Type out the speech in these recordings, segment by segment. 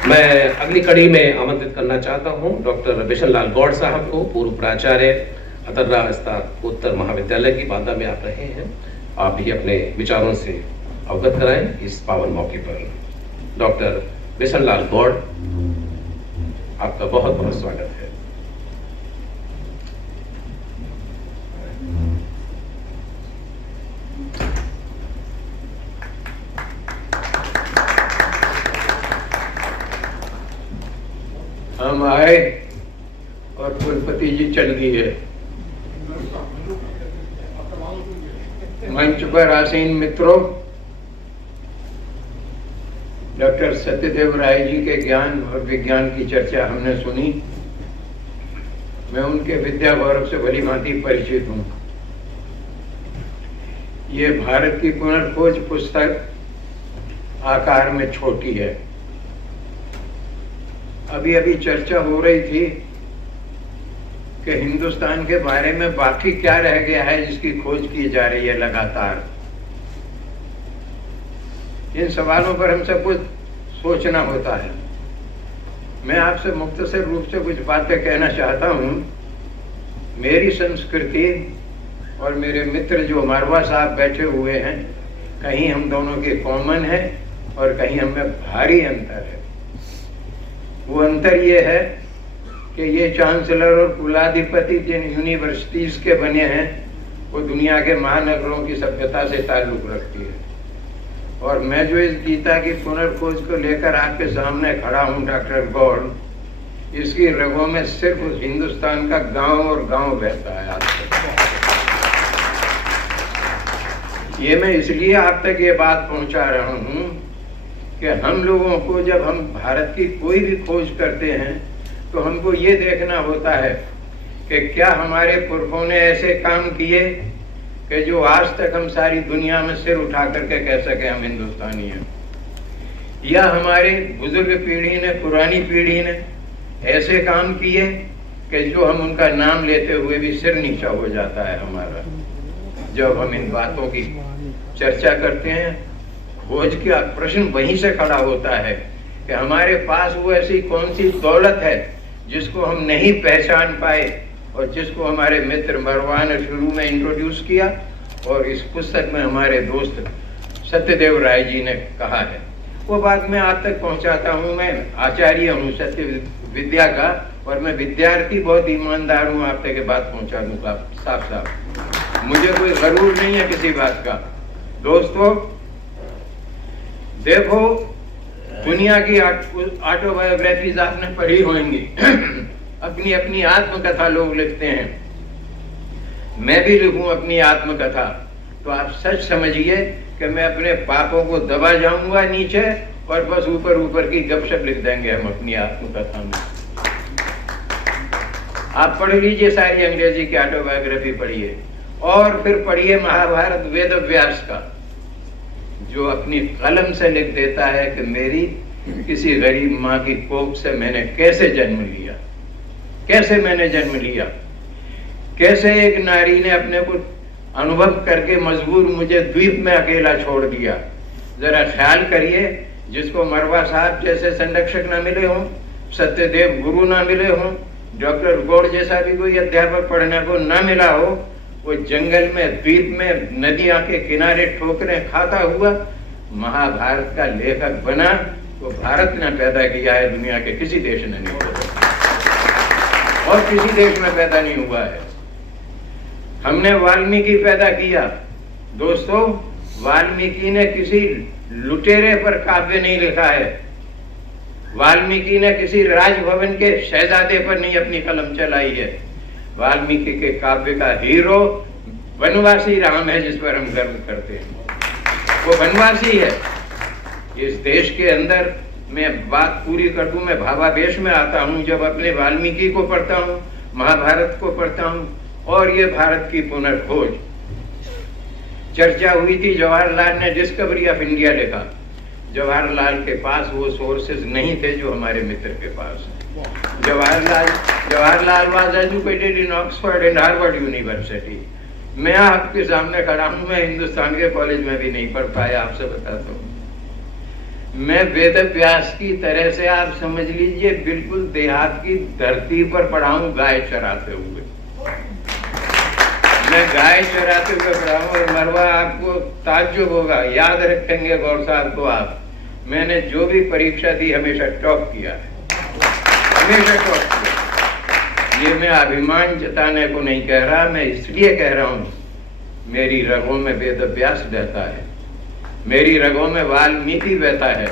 मैं अगली कड़ी में आमंत्रित करना चाहता हूं डॉक्टर बिशन लाल गौड़ साहब को, पूर्व प्राचार्य अतर्रा स्नातकोत्तर महाविद्यालय की बांदा में आप रहे हैं। आप भी अपने विचारों से अवगत कराएं इस पावन मौके पर। डॉक्टर बिशन लाल गौड़, आपका बहुत बहुत स्वागत है। हम आए और कुलपति जी चल दिए। मंच पर आसीन मित्रों, डॉक्टर सत्यदेव राय जी के ज्ञान और विज्ञान की चर्चा हमने सुनी। मैं उनके विद्या गौरव से भली भांति परिचित हूँ। ये भारत की पुनर्खोज पुस्तक आकार में छोटी है। अभी अभी चर्चा हो रही थी कि हिंदुस्तान के बारे में बाकी क्या रह गया है जिसकी खोज की जा रही है लगातार। इन सवालों पर हम सब कुछ सोचना होता है। मैं आपसे मुख्तसर रूप से कुछ बातें कहना चाहता हूँ। मेरी संस्कृति और मेरे मित्र जो मारवा साहब बैठे हुए हैं, कहीं हम दोनों के कॉमन है और कहीं हमें भारी अंतर है। वो अंतर ये है कि ये चांसलर और कुलाधिपति जिन यूनिवर्सिटीज के बने हैं वो दुनिया के महानगरों की सभ्यता से ताल्लुक रखती है, और मैं जो इस गीता की पुनर्खोज को लेकर आपके सामने खड़ा हूँ डॉक्टर गौड़, इसकी रगों में सिर्फ उस हिंदुस्तान का गांव और गांव बहता है आज तक। ये मैं इसलिए आप तक ये बात पहुंचा रहा हूँ कि हम लोगों को जब हम भारत की कोई भी खोज करते हैं तो हमको ये देखना होता है कि क्या हमारे पुरखों ने ऐसे काम किए कि जो आज तक हम सारी दुनिया में सिर उठा करके कह सके हम हिंदुस्तानी हैं, या हमारे बुजुर्ग पीढ़ी ने, पुरानी पीढ़ी ने ऐसे काम किए कि जो हम उनका नाम लेते हुए भी सिर नीचा हो जाता है हमारा। जब हम इन बातों की चर्चा करते हैं, खोज का प्रश्न वहीं से खड़ा होता है कि हमारे पास वो ऐसी कौन सी दौलत है जिसको हम नहीं पहचान पाए और जिसको हमारे मित्र मरवा ने शुरू में इंट्रोड्यूस किया और इस पुस्तक में हमारे दोस्त सत्यदेव राय जी ने कहा है। वो बात मैं आप तक पहुंचाता हूँ। मैं आचार्य हूँ सत्य विद्या का, और मैं विद्यार्थी बहुत ईमानदार हूँ। आप तक बात पहुंचा दूंगा साफ साफ, मुझे कोई गरूर नहीं है किसी बात का। दोस्तों देखो, दुनिया की ऑटोबायोग्राफीज आपने पढ़ी होंगी। अपनी अपनी आत्मकथा लोग लिखते हैं। मैं भी लिखूं अपनी आत्मकथा तो आप सच समझिए कि मैं अपने पापों को दबा जाऊंगा नीचे और बस ऊपर ऊपर की गपशप लिख देंगे हम अपनी आत्मकथा में। आप पढ़ लीजिए, सारी अंग्रेजी की ऑटोबायोग्राफी पढ़िए, और फिर पढ़िए महाभारत वेद व्यास का, जो अपनी कलम से लिख देता है कि मेरी किसी गरीब माँ की कोख से मैंने कैसे जन्म लिया, कैसे मैंने जन्म लिया, कैसे एक नारी ने अपने को अनुभव करके मजबूर मुझे द्वीप में अकेला छोड़ दिया। जरा ख्याल करिए, जिसको मरवा साहब जैसे संरक्षक ना मिले हों, सत्यदेव गुरु ना मिले हों, डॉक्टर गौड़ जैसा भी कोई अध्यापक पढ़ने को ना मिला हो, वो जंगल में, द्वीप में, नदियां के किनारे ठोकरें खाता हुआ महाभारत का लेखक बना। तो भारत ने पैदा किया है, दुनिया के किसी देश ने नहीं हुआ और किसी देश में पैदा नहीं हुआ है। हमने वाल्मीकि पैदा किया। दोस्तों, वाल्मीकि ने किसी लुटेरे पर काव्य नहीं लिखा है। वाल्मीकि ने किसी राजभवन के शहजादे पर नहीं अपनी कलम चलाई है। वाल्मीकि के काव्य का हीरो वनवासी राम है, जिस पर हम गर्व करते हैं। वो वनवासी है। इस देश के अंदर मैं बात पूरी कर दूं, मैं भावावेश में आता हूं जब अपने वाल्मीकि को पढ़ता हूं, महाभारत को पढ़ता हूं और ये भारत की पुनर्खोज। चर्चा हुई थी, जवाहरलाल ने डिस्कवरी ऑफ इंडिया लिखा। जवाहरलाल के पास वो सोर्सेज नहीं थे जो हमारे मित्र के पास है। Jawaharlal was educated in Oxford and Harvard university. मैं आपके सामने खड़ा हूं, मैं हिंदुस्तान के कॉलेज में भी नहीं पढ़ पाया, आपसे बताता हूँ। मैं वेद व्यास की तरह से आप समझ लीजिए बिल्कुल देहात की धरती पर पढ़ा हूं गाय चराते हुए। मैं गाय चराते हुए पढ़ा हूं और मरवा आपको ताज्जुब होगा, याद रखेंगे गौर साहब को आप, मैंने जो भी परीक्षा दी हमेशा टॉप किया है, हमेशा टॉप किया। ये मैं अभिमान जताने को नहीं कह रहा, मैं इसलिए कह रहा हूं मेरी रगों में वेद व्यास बहता है, मेरी रगों में वाल्मीकि बहता है,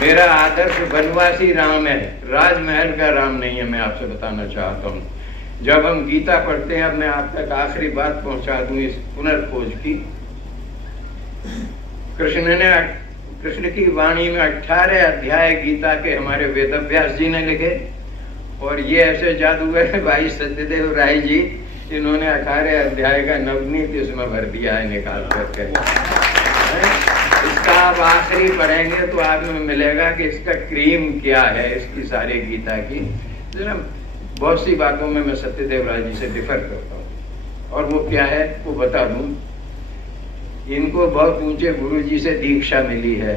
मेरा आदर्श वनवासी राम है, राजमहल का राम नहीं है। मैं आपसे बताना चाहता हूँ, जब हम गीता पढ़ते हैं, अब मैं आप तक आखिरी बात पहुंचा दूं इस पुनर्खोज की। कृष्ण की वाणी में 18 अध्याय गीता के हमारे वेद व्यास जी ने लिखे, और ये ऐसे जादूगर भाई सत्यदेव राय जी, इन्होंने 18 अध्याय का नवनीत इसमें भर दिया है निकाल करके। इसका आप आखिरी पढ़ेंगे तो आपको मिलेगा कि इसका क्रीम क्या है, इसकी सारी गीता की। जरा बहुत सी बातों में मैं सत्यदेव राय जी से डिफर करता हूँ, और वो क्या है वो बता दूं। इनको बहुत ऊंचे गुरु जी से दीक्षा मिली है।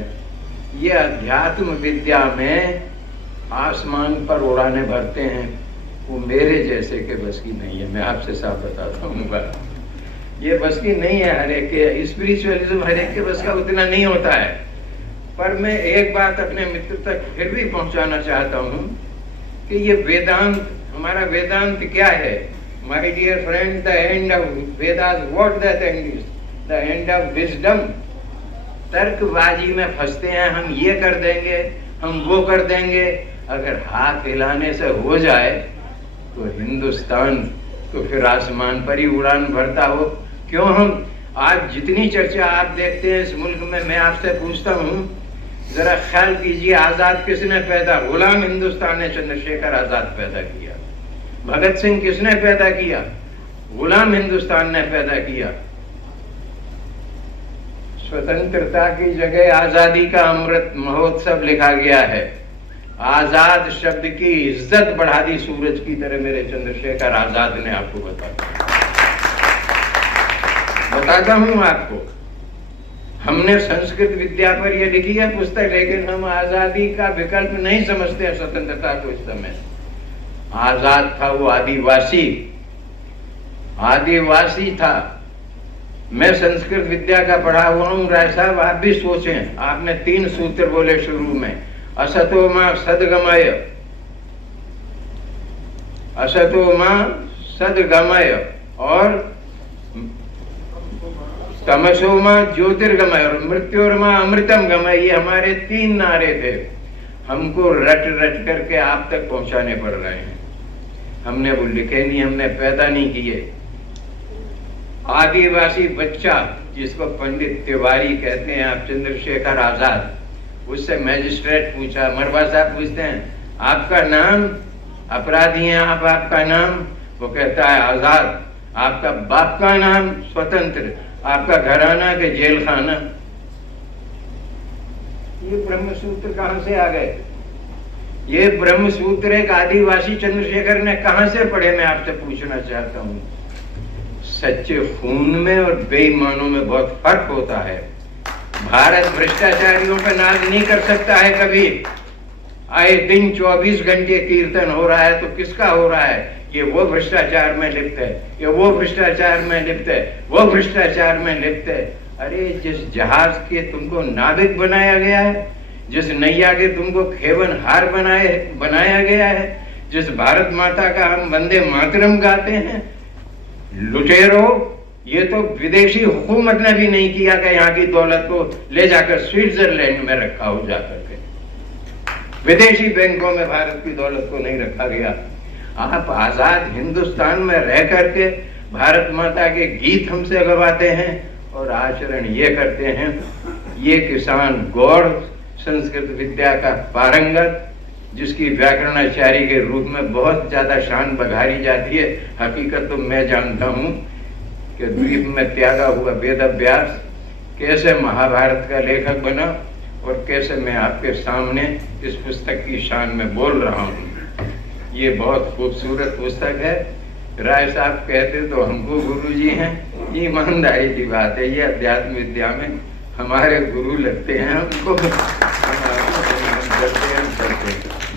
ये अध्यात्म विद्या में आसमान पर उड़ाने भरते हैं, वो मेरे जैसे के बस की नहीं है। मैं आपसे साफ बताता हूँ, ये बस की नहीं है हर एक के, स्पिरिचुअलिज्म हर एक के बस का उतना नहीं होता है। पर मैं एक बात अपने मित्र तक फिर भी पहुंचाना चाहता हूँ कि ये वेदांत, हमारा वेदांत क्या है? My dear friend, the end of Vedas, what that end is? The end of wisdom. तर्कबाजी में फंसते हैं, हम ये कर देंगे, हम वो कर देंगे। अगर हाथ हिलाने से हो जाए तो हिंदुस्तान तो फिर आसमान पर ही उड़ान भरता हो। क्यों हम आज जितनी चर्चा आप देखते हैं इस मुल्क में, मैं आपसे पूछता हूँ, जरा ख्याल कीजिए, आजाद किसने पैदा? गुलाम हिंदुस्तान ने चंद्रशेखर आजाद पैदा किया। भगत सिंह किसने पैदा किया? गुलाम हिंदुस्तान ने पैदा किया। स्वतंत्रता की जगह आजादी का अमृत महोत्सव लिखा गया है। आजाद शब्द की इज्जत बढ़ा दी सूरज की तरह मेरे चंद्रशेखर आजाद ने। आपको बताता हूं आपको, हमने संस्कृत विद्या पर यह लिखी है पुस्तक, लेकिन हम आजादी का विकल्प नहीं समझते हैं स्वतंत्रता को। इस समय आजाद था वो आदिवासी, आदिवासी था। मैं संस्कृत विद्या का पढ़ा हुआ हूं। राय साहब आप भी सोचें, आपने 3 सूत्र बोले शुरू में, असतो मां सदगमय, असतो मां सदगमय और तमसो मां ज्योतिर्गमय और मृत्योर्मा अमृतम गमय। ये हमारे 3 नारे थे, हमको रट रट करके आप तक पहुंचाने पड़ रहे हैं। हमने वो लिखे नहीं, हमने पैदा नहीं किए। आदिवासी बच्चा जिसको पंडित तिवारी कहते हैं आप, चंद्रशेखर आजाद, उससे मैजिस्ट्रेट पूछा, मरवा साहब पूछते हैं आपका नाम, अपराधी हैं आप, आपका नाम? वो कहता है आजाद। आपका बाप का नाम? स्वतंत्र। आपका घराना के जेल खाना? ये ब्रह्म सूत्र कहां से आ गए? ये ब्रह्म सूत्र एक आदिवासी चंद्रशेखर ने कहां से पढ़े? मैं आपसे पूछना चाहता हूं। सच्चे खून में और बेईमानों में बहुत फर्क होता है। भारत भ्रष्टाचारियों पर नाज नहीं कर सकता है कभी। आए दिन 24 घंटे कीर्तन हो रहा है, तो किसका हो रहा है? ये वो भ्रष्टाचार में लिप्त है, ये वो भ्रष्टाचार में लिप्त है, वो भ्रष्टाचार में लिप्त है। अरे जिस जहाज के तुमको नाविक बनाया गया है, जिस नैया के तुमको खेवन हार बनाया गया है, जिस भारत माता का हम वंदे मातरम गाते हैं, लुटेरो, ये तो विदेशी हुकूमत ने भी नहीं किया कि यहाँ की दौलत को ले जाकर स्विट्जरलैंड में रखा हो जाकर के। विदेशी बैंकों में भारत की दौलत को नहीं रखा गया। आप आजाद हिंदुस्तान में रह करके भारत माता के गीत हमसे गवाते हैं और आचरण ये करते हैं। ये किसान गौड़ संस्कृत विद्या का पारंगत, जिसकी व्याकरणाचार्य के रूप में बहुत ज्यादा शान बघारी जाती है। हकीकत तो मैं जानता हूँ कि द्वीप में त्यागा हुआ वेद व्यास कैसे महाभारत का लेखक बना और कैसे मैं आपके सामने इस पुस्तक की शान में बोल रहा हूँ। ये बहुत खूबसूरत पुस्तक है। राय साहब कहते तो हमको गुरुजी हैं, ईमानदारी की बात है। ये अध्यात्म विद्या में हमारे गुरु लगते हैं हमको।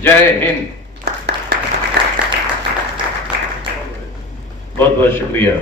जय हिंद। बहुत बहुत शुक्रिया।